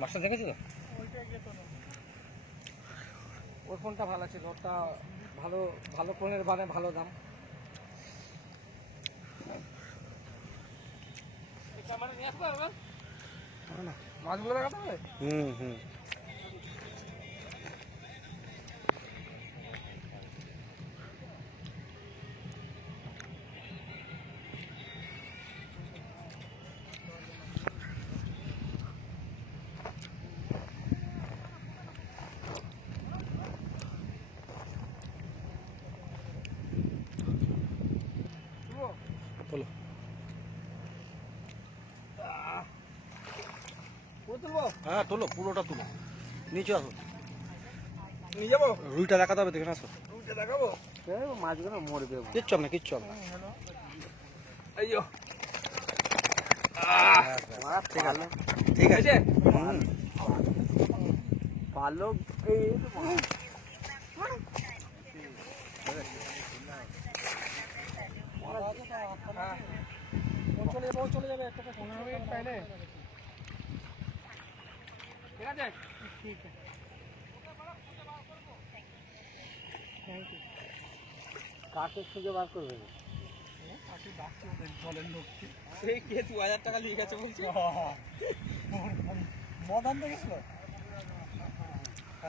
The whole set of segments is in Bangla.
মাছটা দেখেছিল? ওর ফোনটা ভালো ছিল, ওটা ভালো ভালো ফোনের মানে ভালো দাম। মাছগুলো দেখাতে হবে। তোলো হ্যাঁ, তোলো পুরোটা তুলো, নিচে আসো। নিয়ে যাবো, রুইটা দেখাতে হবে, দেখে আসো। রুইটা দেখাবো, মাছগুলো মরবে, কিচ্ছু হবে না, কিচ্ছু হবে না। ঠিক আছে, ভালো। চলে যাবে একটা 15 মিনিট পাইলে। ঠিক আছে, ঠিক আছে, থ্যাংক ইউ। কাকে খুঁজে বার করবে? জলের লোককে সেই কে 2000 টাকা নিয়ে গেছে বলছি। মদান দেখেছিল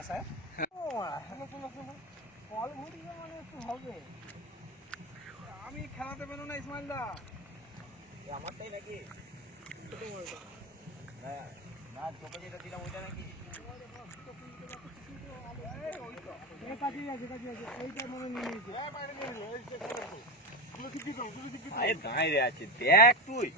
স্যার। ফল ঘুরিয়ে মানে একটু হবে। আমি খেলাতে পেলো না ইসমাইল দা, আমারটাই নাকি? না চোখে যেটা দিলাম ওইটা নাকি? দাঁড়িয়ে আছে দেখ তুই।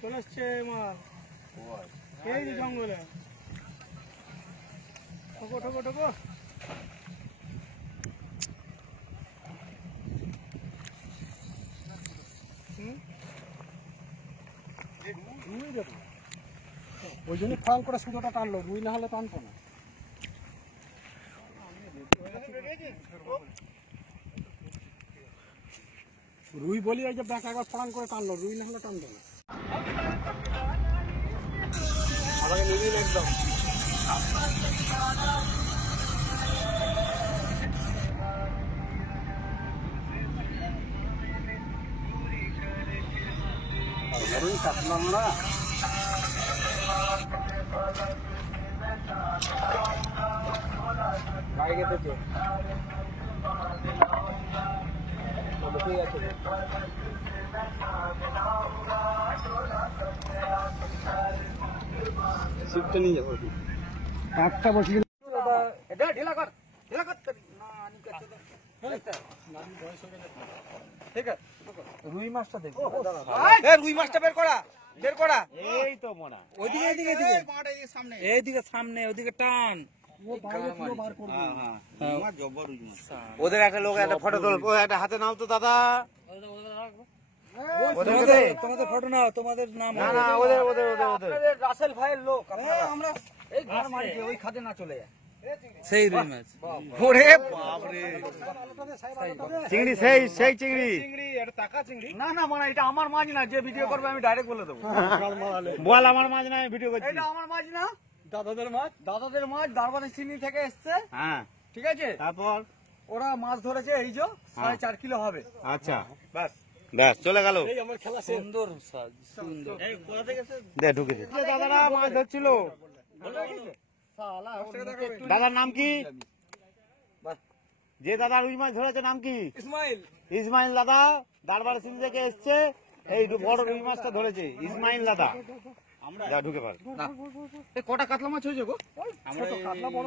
চলে আসছে মাল এই জঙ্গলে। ঠোকো ঠোকো ঠোকো। ওই জন্য ফার্ম করে সুতোটা টানলো, রুই না হলে টানতো না। রুই বলি ওই যে ব্যাক একবার ফার্ম করে টানলো, রুই না হলে টানতো না। আমাকে নিবিন একদম। কাটলাম না গায়ে গেছে শিফটে নিয়ে যাবো। কাঠটা বসিয়ে এটা ঢিলা কর, ঢিলা কর। ঠিক আছে, রুই মাছটা দেখো। রুই মাছটা বের করা, বের করা। এই তো মোনা ওইদিকে, এইদিকে সামনে, এইদিকে সামনে, ওইদিকে টান। ওদের একটা লোক একটা ফটো তোল, একটা হাতে নাও তো দাদা। তোমাদের ফটো নাও, তোমাদের নাম। না না, ওদের ওদের ওদের ওদের রাসেল ভাইয়ের লোক। আমরা এই ঘর মারছি, ওই খাদে না চলে যায়। সেই রুই মাছ। ওরে বাপ রে, চিংড়ি, সেই সেই চিংড়ি। চিংড়ি এটা টাকা চিংড়ি। না না মানে এটা আমার মাছ না, যে ভিডিও করবে আমি ডাইরেক্ট বলে দেবো। বল আমার মাছ না, আমি ভিডিও করছি। এটা আমার মাছ না, দাদাদের মাছ। দাদাদের মাছ দারবানি চিনি থেকে এসছে। হ্যাঁ ঠিক আছে, তারপর ওরা মাছ ধরেছে, এই যে 4.5 কিলো হবে। আচ্ছা বাস ব্যাস চলে গেল। সুন্দর সুন্দর ঢুকে দাদারা মাছ ধরছিল। দাদার নাম কি? যে দাদা রুই মাছ ধরেছে নাম কি? ইসমাইল। ইসমাইল দাদা দারবারে সিন্ধি থেকে এসছে, এই বড় রুই মাছটা ধরেছে ইসমাইল দাদা। আমরা ঢুকে পার কটা কাতলা মাছ হয়েছে গো? আমরা কাতলা বড়